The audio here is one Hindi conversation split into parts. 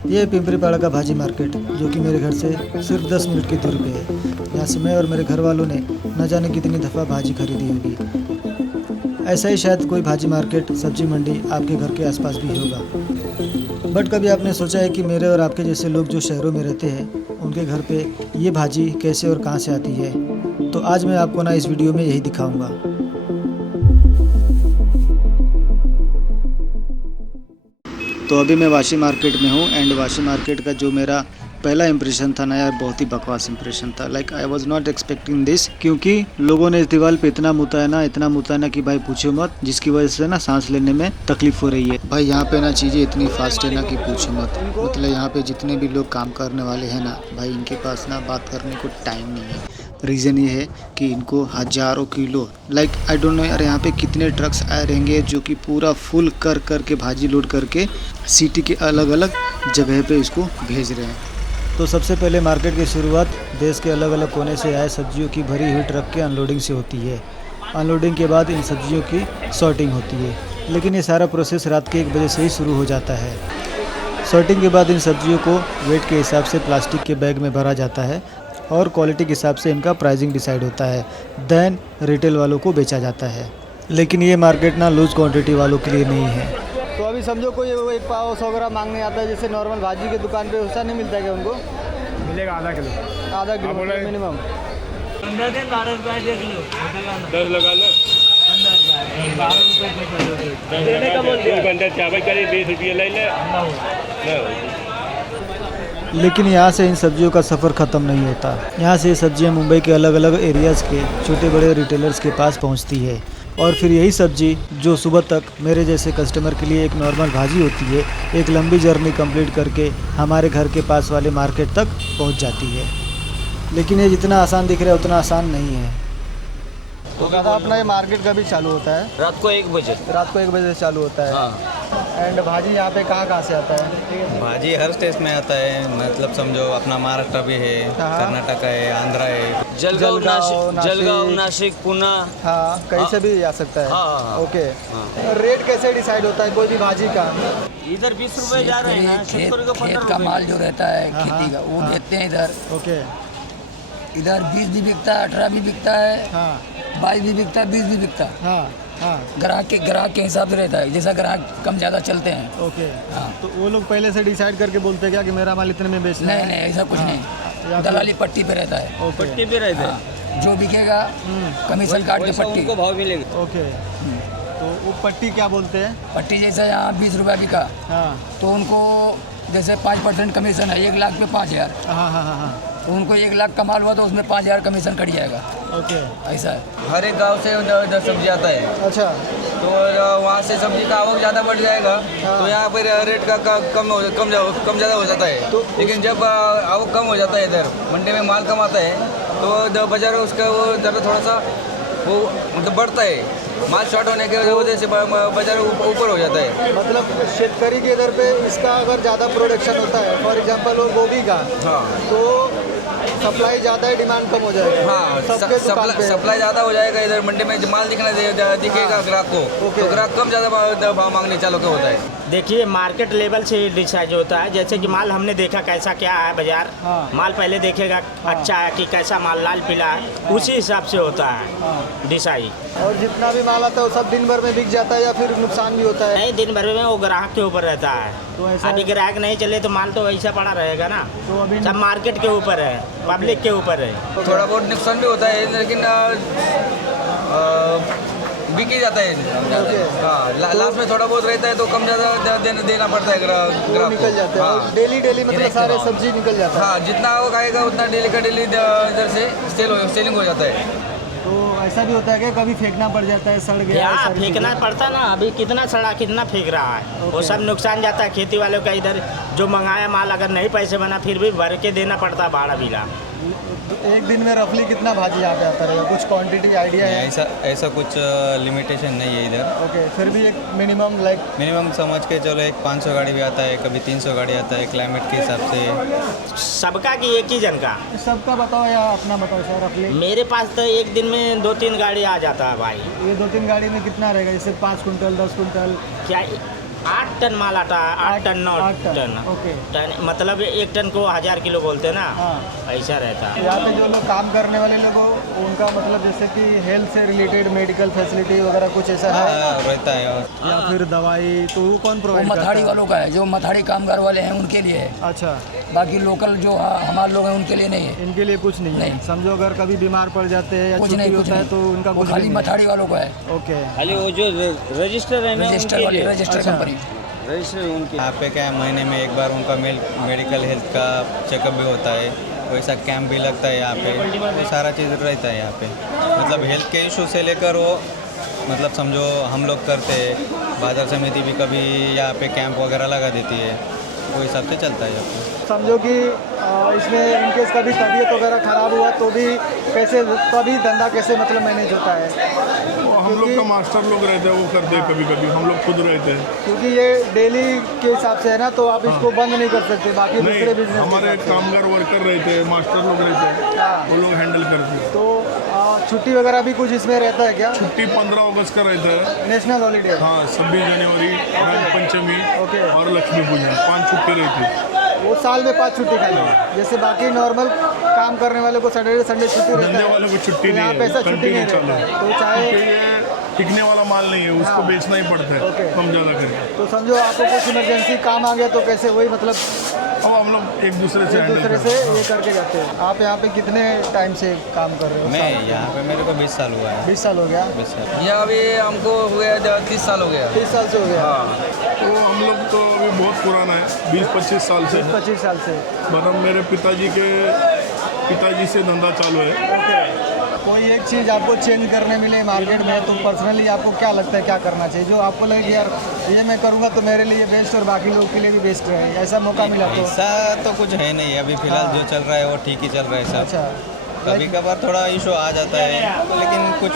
ये पिंपरीपाड़ा का भाजी मार्केट जो कि मेरे घर से सिर्फ 10 मिनट की दूरी पे है। यहाँ से मैं और मेरे घर वालों ने न जाने कितनी दफ़ा भाजी खरीदी होगी। ऐसा ही शायद कोई भाजी मार्केट, सब्जी मंडी आपके घर के आसपास भी होगा। बट कभी आपने सोचा है कि मेरे और आपके जैसे लोग जो शहरों में रहते हैं उनके घर पे ये भाजी कैसे और कहाँ से आती है? तो आज मैं आपको ना इस वीडियो में यही दिखाऊंगा। तो अभी मैं वाशी मार्केट में हूँ एंड वाशी मार्केट का जो मेरा पहला इंप्रेशन था ना यार, बहुत ही बकवास इंप्रेशन था। Like I was not expecting this, क्योंकि लोगों ने इस दीवार पे इतना मुता है ना कि भाई पूछो मत, जिसकी वजह से ना सांस लेने में तकलीफ हो रही है। भाई यहाँ पे ना चीज़ें इतनी फास्ट है ना कि पूछो मत। मतलब यहाँ पे जितने भी लोग काम करने वाले हैं ना भाई, इनके पास ना बात करने को टाइम नहीं है। रीज़न ये है कि इनको हज़ारों kilo, like I don't know यार, यहाँ पे कितने ट्रक्स आए रहेंगे जो कि पूरा फुल कर के भाजी लोड करके सिटी के अलग अलग जगह पे इसको भेज रहे हैं। तो सबसे पहले मार्केट की शुरुआत देश के अलग अलग कोने से आए सब्जियों की भरी हुई ट्रक के अनलोडिंग से होती है। अनलोडिंग के बाद इन सब्जियों की सॉर्टिंग होती है, लेकिन ये सारा प्रोसेस रात के 1 बजे से ही शुरू हो जाता है। सॉर्टिंग के बाद इन सब्जियों को वेट के हिसाब से प्लास्टिक के बैग में भरा जाता है और क्वालिटी के हिसाब से इनका प्राइसिंग डिसाइड होता है। देन रिटेल वालों को बेचा जाता है। लेकिन ये मार्केट ना लूज क्वांटिटी वालों के लिए नहीं है। तो अभी समझो कोई 1 पाव 100 ग्राम मांगने आता है, जैसे नॉर्मल भाजी की दुकान पे वैसा नहीं मिलता है क्या उनको? मिलेगा आधा किलो मिनिमम 15 दिन 12 रुपये देख लो, 10 लगा लो। 15 देने का बोल दिया। बंदर चावल करे 20 रुपये ले ले। लेकिन यहाँ से इन सब्जियों का सफ़र ख़त्म नहीं होता। यहाँ से ये सब्जियाँ मुंबई के अलग अलग एरियाज़ के छोटे बड़े रिटेलर्स के पास पहुँचती है और फिर यही सब्जी जो सुबह तक मेरे जैसे कस्टमर के लिए एक नॉर्मल भाजी होती है, एक लंबी जर्नी कंप्लीट करके हमारे घर के पास वाले मार्केट तक पहुँच जाती है। लेकिन ये जितना आसान दिख रहा है उतना आसान नहीं है। तो दादा अपना ये मार्केट कभी चालू होता है? रात को 1 बजे। रात को 1 बजे से चालू होता है। हाँ। एंड भाजी यहाँ पे कहाँ से आता है? भाजी हर स्टेट में आता है, मतलब समझो अपना महाराष्ट्र भी है, कर्नाटक है, आंध्रा है, जलगांव, नासिक, पुणे। हाँ, कहीं से भी आ सकता है। हाँ। ओके। रेट कैसे डिसाइड होता है कोई भी भाजी का? इधर 20 रुपए जा रहे हैं, 70 को 15 खेत का माल जो रहता है खेती का वो बेचते हैं इधर। ओके। इधर 20 भी बिकता है, 18 भी बिकता है, हाँ 22 भी बिकता है, 20 भी बिकता है। हाँ हाँ। ग्राहक के हिसाब से रहता है, जैसा ग्राहक कम ज़्यादा चलते हैं। ओके। हाँ। तो वो लोग पहले से डिसाइड करके बोलते हैं क्या कि मेरा माल इतने में बेचना है? नहीं ऐसा कुछ या नहीं, फिर- दलाली पट्टी पे रहता है। ओके। पट्टी पे रहते हैं। हाँ, जो बिकेगा कमीशन काट के पट्टी। उनको भाव मिलेगा। ओके। तो वो पट्टी क्या बोलते हैं? पट्टी जैसे यहाँ 20 रुपये बिका हाँ तो उनको जैसे 5% कमीशन है, 1 लाख पे 5,000। हाँ हाँ हाँ हाँ। तो उनको 1 लाख का माल हुआ तो उसमें 5,000 कमीशन कट जाएगा। ओके। ऐसा है। हर एक गांव से उधर सब्जी आता है, अच्छा। तो वहाँ से सब्जी का आवक ज़्यादा बढ़ जाएगा तो यहाँ पर रेट का कम ज़्यादा हो जाता है। लेकिन जब आवक कम हो जाता है, इधर मंडी में माल कम आता है तो बाजार उसका वो ज़्यादा थोड़ा सा वो मतलब बढ़ता है। माल शॉर्ट होने की वजह से बाजार ऊपर हो जाता है। मतलब शेतकरी के इधर पे इसका अगर ज़्यादा प्रोडक्शन होता है, फॉर एग्जांपल वो गोभी का, हाँ तो सप्लाई ज़्यादा है, डिमांड कम हो जाएगा। हाँ, सबके दुकान पे सप्लाई ज़्यादा हो जाएगा, इधर मंडी में माल दिखेगा ग्राहक को, ओके। तो ग्राहक कम ज़्यादा भाव मांगने चालू का होता है। देखिए मार्केट लेवल से डिसाइड होता है, जैसे कि माल हमने देखा कैसा क्या है बाजार। हाँ। माल पहले देखेगा अच्छा है कि कैसा माल लाल पीला है, उसी हिसाब से होता है डिसाइड। और जितना भी माल आता है वो सब दिन भर में बिक जाता है या फिर नुकसान भी होता है? नहीं, दिन भर में वो ग्राहक के ऊपर रहता है। तो ऐसा अभी ग्राहक नहीं चले तो माल तो वैसा पड़ा रहेगा ना। तो अभी सब मार्केट के ऊपर है, पब्लिक के ऊपर है। थोड़ा बहुत नुकसान भी होता है, लेकिन बिक ही जाता है। हाँ, लास्ट में थोड़ा बहुत रहता है तो कम ज़्यादा देना पड़ता है वो ग्राहक निकल जाता है। हाँ। और डेली मतलब सारे सब्जी निकल जाता है। हाँ, जितना आवक आएगा उतना डेली का डेली इधर से सेलिंग हो जाता है। तो ऐसा भी होता है कि कभी फेंकना पड़ जाता है, सड़ गया है, हाँ, सारी फेंकना चीज़ें। पड़ता ना। अभी कितना सड़ा कितना फेंक रहा है, वो सब नुकसान जाता है खेती वालों का। इधर जो मंगाया माल अगर नहीं पैसे बना फिर भी भर के देना पड़ता है भाड़ा बिला। एक दिन में रफली कितना भाजी यहाँ पे आता रहेगा? कुछ क्वांटिटी आइडिया है? ऐसा कुछ लिमिटेशन नहीं है इधर। ओके। फिर भी एक मिनिमम लाइक मिनिमम समझ के चलो, एक 500 गाड़ी भी आता है, कभी 300 गाड़ी आता है, क्लाइमेट के हिसाब से। सबका कि एक ही जन का? सबका बताओ या अपना बताओ सर रफली। मेरे पास तो एक दिन में 2-3 गाड़ी आ जाता है भाई। ये 2-3 गाड़ी में कितना रहेगा? जैसे 5 कुंटल 10 कुंटल? क्या 8 टन माल आता है, 8 ton 9 8 ton, ton okay. Ton मतलब 1 टन को 1000 किलो बोलते हैं ना, हाँ। ऐसा रहता है। यहाँ पे जो लोग काम करने वाले लोग हो, उनका मतलब जैसे कि हेल्थ से रिलेटेड मेडिकल फैसिलिटी वगैरह कुछ ऐसा है रहता है। और या फिर दवाई, तो वो कौन वो प्रोवाइड करता मथाड़ी है? वालों का है, जो मथाड़ी कामगार वाले हैं उनके लिए है। अच्छा, बाकी लोकल जो हमारे लोग हैं उनके लिए नहीं है। इनके लिए कुछ नहीं है। नहीं। समझो अगर कभी बीमार पड़ जाते हैं या कुछ छुट्टी नहीं, कुछ होता है नहीं। तो उनका वो कुछ खाली भी नहीं है। मथाड़ी वालों का है, ओके, खाली वो जो रजिस्टर है ना रजिस्टर उनके वाली लिए, रजिस्टर अच्छा। कंपनी। रजिस्टर उनके यहाँ पे क्या है, महीने में एक बार उनका मेडिकल हेल्थ का चेकअप भी होता है, वैसा कैंप भी लगता है यहाँ पे, वो सारा चीज़ रहता है यहाँ पे। मतलब हेल्थ के इशू से लेकर वो मतलब समझो हम लोग करते हैं, बाजार समिति भी कभी यहाँ पे कैंप वगैरह लगा देती है, वो हिसाब से चलता है यहाँ पे। समझो कि इसमें इनकेस कभी तबीयत वगैरह खराब हुआ तो भी कैसे, तभी धंधा कैसे मतलब मैनेज होता है? हम लोग का मास्टर लोग रहते हैं, वो करते हैं कभी कभी, हम लोग खुद रहते हैं। क्योंकि ये डेली के हिसाब से है ना, तो आप इसको बंद नहीं कर सकते, बाकी दूसरे नहीं, बिजनेस हमारे कामगार वर्कर रहते हैं, मास्टर लोग रहते हैं, हाँ। वो लोग हैंडल करते हैं। तो छुट्टी वगैरह भी कुछ इसमें रहता है क्या? छुट्टी 15 अगस्त का रहता है, नेशनल हॉलीडे? हाँ 26 जनवरी, रंग पंचमी ओके। और लक्ष्मी पूजन, 5 छुट्टी रहती है। वो साल में 5 छुट्टी खाली, जैसे बाकी नॉर्मल काम करने वाले को सैटरडे संडे छुट्टी रहता धंधे है, वालों को छुट्टी तो यहाँ नहीं पे है, ऐसा छुट्टी नहीं कंटिन्यू रहता चालू है, है। तो चाहे क्योंकि ये टिकने वाला माल नहीं है, उसको हाँ। बेचना ही पड़ता है, ओके। कम ज़्यादा करके। तो समझो आपको कुछ इमरजेंसी काम आ गया तो कैसे, वही मतलब अब हम लोग एक दूसरे से एक हैंडल दूसरे से करते हैं। ये करके जाते हैं। आप यहाँ पे कितने टाइम से काम कर रहे हो? मैं यहाँ पे मेरे को 20 साल हुआ है। 20 साल हो गया? 20 साल। यह अभी हमको हो गया 30 साल हो गया। 30 साल से हो गया? तो हम लोग तो अभी बहुत पुराना है, 20-25 साल से, 25 साल से। मतलब मेरे पिताजी से धंधा चालू है। ओके। कोई एक चीज़ आपको चेंज करने मिले मार्केट में, तो पर्सनली आपको क्या लगता है क्या करना चाहिए, जो आपको लगे कि यार ये मैं करूँगा तो मेरे लिए बेस्ट और बाकी लोगों के लिए भी बेस्ट रहे, ऐसा मौका मिला तो? ऐसा तो कुछ है नहीं, अभी फिलहाल हाँ। जो चल रहा है वो ठीक ही चल रहा है सब। अच्छा, कभी कभार थोड़ा इशू आ जाता है, लेकिन कुछ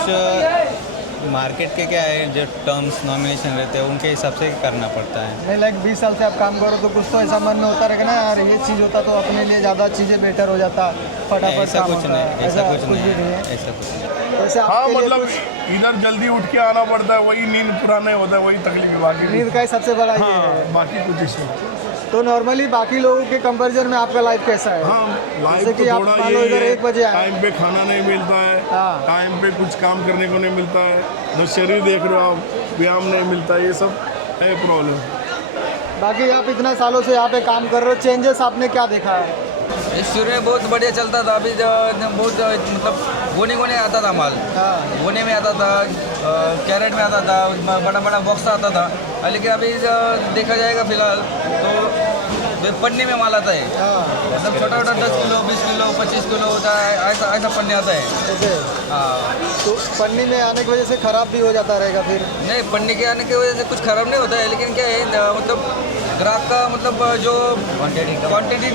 मार्केट के क्या है, जो टर्म्स नॉमिनेशन रहते हैं उनके हिसाब से करना पड़ता है। नहीं लाइक 20 साल से आप काम करो तो कुछ तो ऐसा मन में होता रहेगा ना, यार ये चीज़ होता तो अपने लिए ज़्यादा चीज़ें बेटर हो जाता, फटाफट ऐसा काम कुछ होता। नहीं, ऐसा कुछ भी नहीं नहीं है, है। ऐसा कुछ नहीं। वैसे हाँ आपके लिए मतलब कुछ इधर जल्दी उठ के आना पड़ता है, वही नींद पूरा नहीं होता है, वही तकलीफ है, बाकी नींद का ही सबसे बड़ा ये हाँ, है। बाकी कुछ इशू। तो नॉर्मली बाकी लोगों के कंपैरिजन में आपका लाइफ कैसा है? हाँ लाइफ जैसे तो कि आप थोड़ा मान लो ये इधर 1 बजे आए, टाइम पे खाना नहीं मिलता है, हाँ। टाइम पे कुछ काम करने को नहीं मिलता है, जो शरीर देख रहे हो आप, व्यायाम नहीं मिलता है, ये सब है प्रॉब्लम। बाकी आप इतना सालों से यहाँ पे काम कर रहे हो, चेंजेस आपने क्या देखा है? इस शुरू में बहुत बढ़िया चलता था, अभी बहुत मतलब गोने आता था माल, हाँ। गोने में आता था, कैरेट में आता था, बड़ा बड़ा बॉक्स आता था, लेकिन अभी देखा जाएगा फिलहाल तो पन्ने में माल आता है, हाँ। मतलब छोटा छोटा 10 किलो 20 किलो 25 किलो होता है, ऐसा पन्ने आता है। ओके। हाँ, तो पन्नी में आने की वजह से खराब भी हो जाता रहेगा फिर? नहीं पन्ने के आने की वजह से कुछ खराब नहीं होता है, लेकिन क्या है मतलब ग्राहक का मतलब जो क्वांटिटी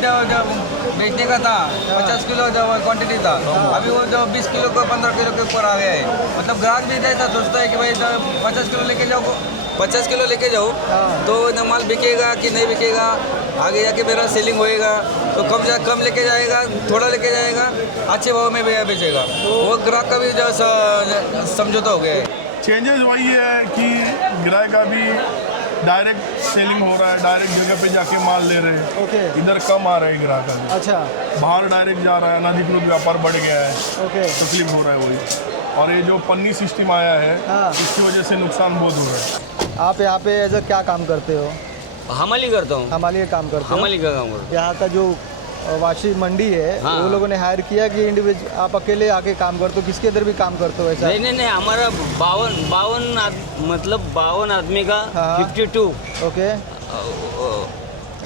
बेचने का था 50 किलो क्वांटिटी था, अभी वो जो 20 किलो को 15 किलो के ऊपर आ गया है। मतलब ग्राहक भी ऐसा सोचता है कि भाई 50 किलो लेके जाओ, 50 किलो लेके जाओ हाँ। तो न माल बिकेगा कि नहीं बिकेगा, आगे जाके मेरा सेलिंग होएगा तो कम लेके जाएगा, थोड़ा लेके जाएगा, अच्छे भाव में बेचेगा, वो ग्राहक का भी जो समझौता हो गया है। चेंजेस वही है कि ग्राहक का भी डायरेक्ट सेलिंग हो रहा है, डायरेक्ट जगह पे जाके माल ले रहे हैं, ओके। इधर कम आ रहा है ग्राहक अभी, अच्छा, बाहर डायरेक्ट जा रहा है, अनाधिकृत व्यापार बढ़ गया है, ओके। तकलीफ हो रहा है वही। और ये जो पन्नी सिस्टम आया है, हाँ। इसकी वजह से नुकसान बहुत हो रहा है। आप यहाँ पे एज क्या काम करते हो? हमाली करता हूँ, हमारे काम करते हो? हमाली का काम करता यहाँ का जो वाशी मंडी है, हाँ। वो लोगों ने हायर किया कि इंडिविजुअल आप अकेले आके काम करते हो, किसके इधर भी काम करते हो ऐसा? नहीं हमारा 52 आदमी का हाँ। 52 ओके।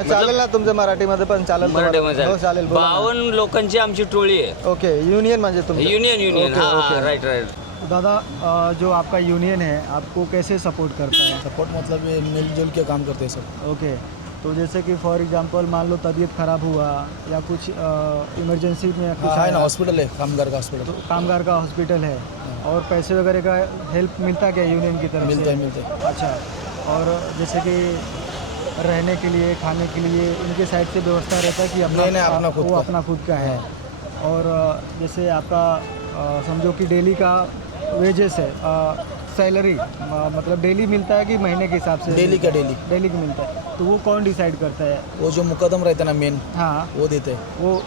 चालेल ना तुमचं मराठीमध्ये पण चालेल तुम्हाला? मराठीमध्ये हो चालेल, बोला ना. 52 लोकांची आमची टोळी आहे. ओके, युनियन म्हणजे तुमचं? युनियन ओके, हाँ ओके. राइट दादा जो आपका यूनियन है आपको कैसे सपोर्ट करता है? सपोर्ट मतलब ये मिलजुल के काम करते हैं सब। ओके, तो जैसे कि फॉर एग्जांपल मान लो तबीयत खराब हुआ या कुछ इमरजेंसी में कुछ हाँ है आया, ना, हॉस्पिटल है, कामगार का हॉस्पिटल। तो कामगार का हॉस्पिटल है और पैसे वगैरह का हेल्प मिलता क्या यूनियन की तरफ मिलते से? हैं मिलते हैं। अच्छा, और जैसे कि रहने के लिए खाने के लिए इनके साइड से व्यवस्था रहता है कि नहीं, अपना खुद वो का। अपना खुद का है? और जैसे आपका समझो कि डेली का वेजेस है सैलरी मतलब डेली मिलता है कि महीने के हिसाब से? डेली का डेली। डेली का मिलता है। तो वो कौन डिसाइड करता है? वो जो मुकदम रहता है ना मेन, हाँ, वो देते हैं।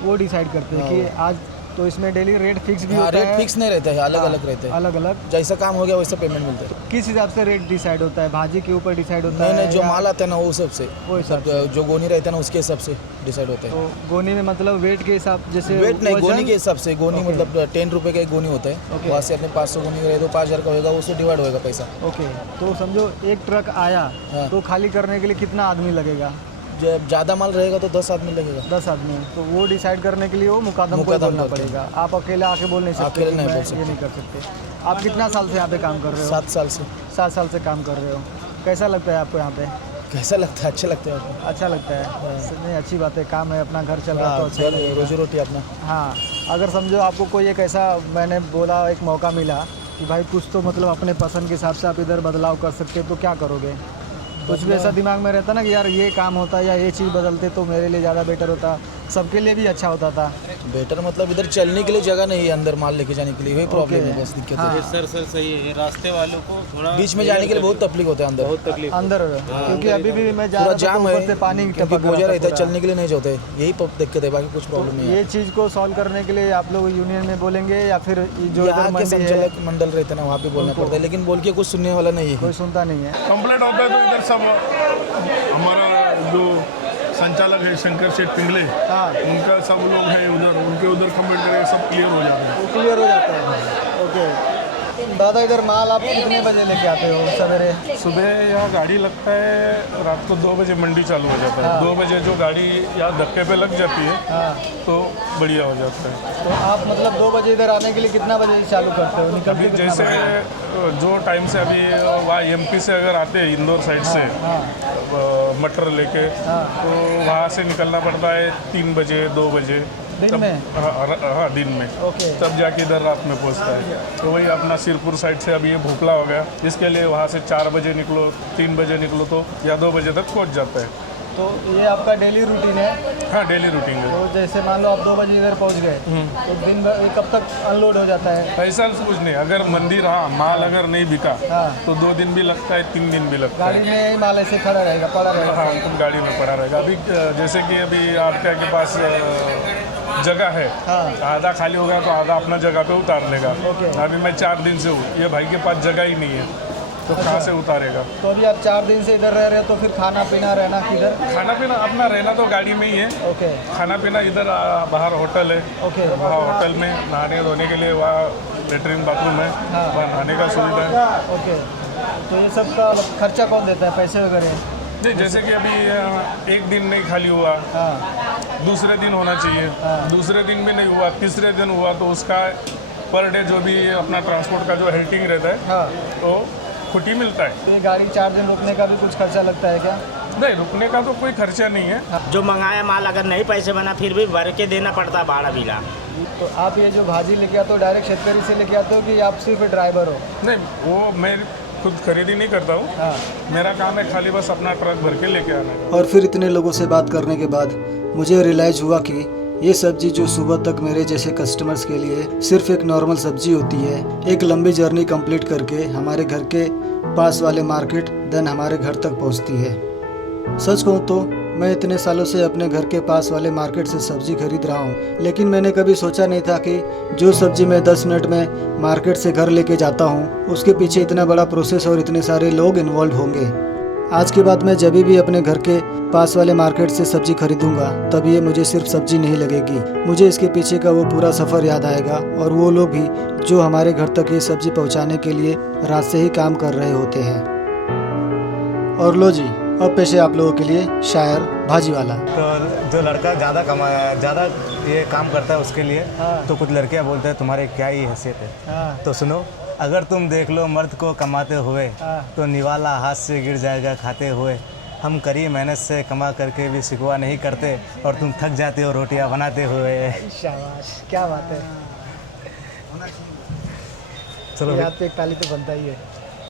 वो डिसाइड करते हैं कि आज तो इसमें डेली रेट फिक्स भी हाँ, होता रेट है? फिक्स नहीं रहता है, अलग अलग रहते हैं। अलग अलग जैसा काम हो गया वैसा पेमेंट मिलता है। किस हिसाब से रेट डिसाइड होता है? भाजी के ऊपर डिसाइड होता नहीं है नहीं, जो या- माल आता है ना वो सब से, वो हिसाब सब जो गोनी रहता है ना उसके हिसाब से डिसाइड होता है। तो गोनी में मतलब वेट के हिसाब जैसे वेट नहीं, वजन? गोनी के हिसाब से। गोनी ओके। मतलब 10 रुपये का एक गोनी होता है। ओके। वहाँ से अपने 500 गोनी रहे तो 5000 का होगा, उससे डिवाइड होगा पैसा। ओके, तो समझो एक ट्रक आया हाँ। तो खाली करने के लिए कितना आदमी लगेगा? जब ज़्यादा माल रहेगा तो 10 आदमी लगेगा। 10 आदमी। तो वो डिसाइड करने के लिए वो मुकादम को मुकादम बोलना करते हैं। पड़ेगा। आप अकेला आके बोल नहीं सकते अकेले कि नहीं मैं बोल ये सकते। नहीं कर सकते। आप कितना साल से यहाँ पे काम कर रहे हो? 7 साल से। 7 साल से काम कर रहे हो। कैसा लगता है आपको यहाँ पे? कैसा लगता है? अच्छा लगता है। अच्छा लगता है? नहीं, अच्छी बात है, काम है, अपना घर चल रहा है तो अच्छा ही लगेगा। रोजी रोटी अपना। हाँ, अगर समझो आपको कोई एक ऐसा, मैंने बोला एक मौका मिला कि भाई कुछ तो मतलब अपने पसंद के हिसाब से आप इधर बदलाव कर सकते हो, तो क्या करोगे? कुछ भी ऐसा दिमाग में रहता ना कि यार ये काम होता या ये चीज़ बदलते तो मेरे लिए ज़्यादा बेटर होता, सबके लिए भी अच्छा होता था। बेटर मतलब इधर चलने के लिए जगह नहीं है, अंदर माल लेके जाने के लिए वही प्रॉब्लम ओके। है, बस दिक्कत हाँ। है। सर सही है, रास्ते वालों को थोड़ा बीच में जाने के लिए बहुत तकलीफ होता है अंदर। बहुत तकलीफ अंदर क्योंकि अभी भी मैं जा पूरा रहा था जाम तो है, ऊपर से पानी क्योंकि टपक बोझा रहा था रहता है, पूरा। चलने के लिए नहीं जाते। यही दिक्कत है, बाकी कुछ प्रॉब्लम नहीं है। ये चीज़ को सॉल्व करने के लिए आप लोग यूनियन में बोलेंगे या फिर जो यहाँ इधर के मंडी है संचालक मंडल रहते हैं ना, वहाँ पे बोलना पड़ता है, लेकिन बोल के कुछ सुनने वाला नहीं है। कोई सुनता नहीं है। कंप्लीट होता है तो इधर सब हमारा जो संचालक है शंकर शेठ पिंगले, हाँ, उनका सब लोग हैं उधर, उनके उधर कंप्लीट करके सब क्लियर हो जाता है। वो क्लियर हो जाता है। ओके दादा, इधर माल आप कितने बजे लेके आते हो सवेरे? सुबह यहाँ गाड़ी लगता है, रात को 2 बजे मंडी चालू हो जाता है। हाँ। 2 बजे जो गाड़ी यहाँ धक्के पे लग जाती है हाँ, तो बढ़िया हो जाता है। तो आप मतलब 2 बजे इधर आने के लिए कितना बजे चालू करते हो? निकलते अभी कितना जैसे बजे? जो टाइम से अभी वहाँ एमपी से अगर आते हैं इंदौर साइड से हाँ, मटर लेके, हाँ। तो वहाँ से निकलना पड़ता है 3 बजे 2 बजे दिन तब- में? हाँ दिन में। ओके। तब जाके इधर रात में पहुँचता है। तो वही अपना सिरपुर साइड से अभी ये भोकला हो गया, इसके लिए वहाँ से 4 बजे निकलो, 3 बजे निकलो तो या 2 बजे तक पहुँच जाता है। तो ये आपका डेली रूटीन है? हाँ, डेली रूटीन है। तो जैसे मान लो आप 2 बजे इधर पहुंच गए तो दिन भर ये कब तक अनलोड हो जाता है? ऐसा कुछ नहीं, अगर मंदिर रहा, माल अगर नहीं बिका हाँ। तो 2 दिन भी लगता है, 3 दिन भी लगता गाड़ी है। में ही माल ऐसे खड़ा रहेगा, पड़ा रहेगा? हाँ, तुम गाड़ी में पड़ा रहेगा। अभी जैसे कि अभी आरटीआई के पास जगह है, हाँ। आधा खाली होगा तो आधा अपना जगह पे उतार लेगा। ओके। अभी मैं 4 दिन से हूँ, ये भाई के पास जगह ही नहीं है, तो कहाँ से उतारेगा? तो अभी आप 4 दिन से इधर रह रहे हो, तो फिर खाना पीना रहना किधर? खाना पीना अपना रहना तो गाड़ी में ही है, ओके। खाना पीना इधर बाहर होटल है। ओके। वहाँ होटल में नहाने धोने के लिए वहाँ लेटरिन बाथरूम है, हाँ। वहाँ नहाने का सुविधा है। ओके, तो ये सब का खर्चा कौन देता है, पैसे वगैरह? नहीं, जैसे कि अभी एक दिन नहीं खाली हुआ, हाँ, दूसरे दिन होना चाहिए, हाँ। दूसरे दिन भी नहीं हुआ, तीसरे दिन हुआ तो उसका पर डे जो भी अपना ट्रांसपोर्ट का जो हेल्टिंग रहता है हाँ। तो खुटी मिलता है। तो ये गाड़ी 4 दिन रुकने का भी कुछ खर्चा लगता है क्या? नहीं, रुकने का तो कोई खर्चा नहीं है। जो मंगाया माल अगर नहीं पैसे बना फिर भी भर के देना पड़ता भाड़ा बिला। तो आप ये जो भाजी लेके आते हो डायरेक्ट शेतकरी से लेके आते हो कि आप सिर्फ ड्राइवर हो? नहीं, वो मैं खुद खरीदी नहीं करता हूँ, हाँ। मेरा काम है खाली बस अपना ट्रक भर के लेके आना है। और फिर इतने लोगों से बात करने के बाद मुझे रियलाइज़ हुआ कि ये सब्जी जो सुबह तक मेरे जैसे कस्टमर्स के लिए सिर्फ एक नॉर्मल सब्जी होती है, एक लंबी जर्नी कंप्लीट करके हमारे घर के पास वाले मार्केट देन हमारे घर तक पहुंचती है। सच कहूँ तो मैं इतने सालों से अपने घर के पास वाले मार्केट से सब्जी खरीद रहा हूँ, लेकिन मैंने कभी सोचा नहीं था कि जो सब्जी मैं 10 मिनट में मार्केट से घर लेके जाता हूँ उसके पीछे इतना बड़ा प्रोसेस और इतने सारे लोग इन्वॉल्व होंगे। आज के बाद मैं जब भी अपने घर के पास वाले मार्केट से सब्जी खरीदूंगा तब ये मुझे सिर्फ सब्जी नहीं लगेगी, मुझे इसके पीछे का वो पूरा सफ़र याद आएगा और वो लोग भी जो हमारे घर तक ये सब्जी पहुंचाने के लिए रात से ही काम कर रहे होते हैं। और लो जी, अब पेश है आप लोगों के लिए शायर भाजी वाला। तो जो लड़का ज़्यादा ये काम करता है उसके लिए तो कुछ लड़कियां बोलते हैं तुम्हारे क्या ही हैसियत है। तो सुनो, अगर तुम देख लो मर्द को कमाते हुए तो निवाला हाथ से गिर जाएगा खाते हुए। हम करी मेहनत से कमा करके भी शिकवा नहीं करते और तुम थक जाते हो रोटियां बनाते हुए। शाबाश, क्या बात है। चलो याद पे एक ताली तो बनता ही है।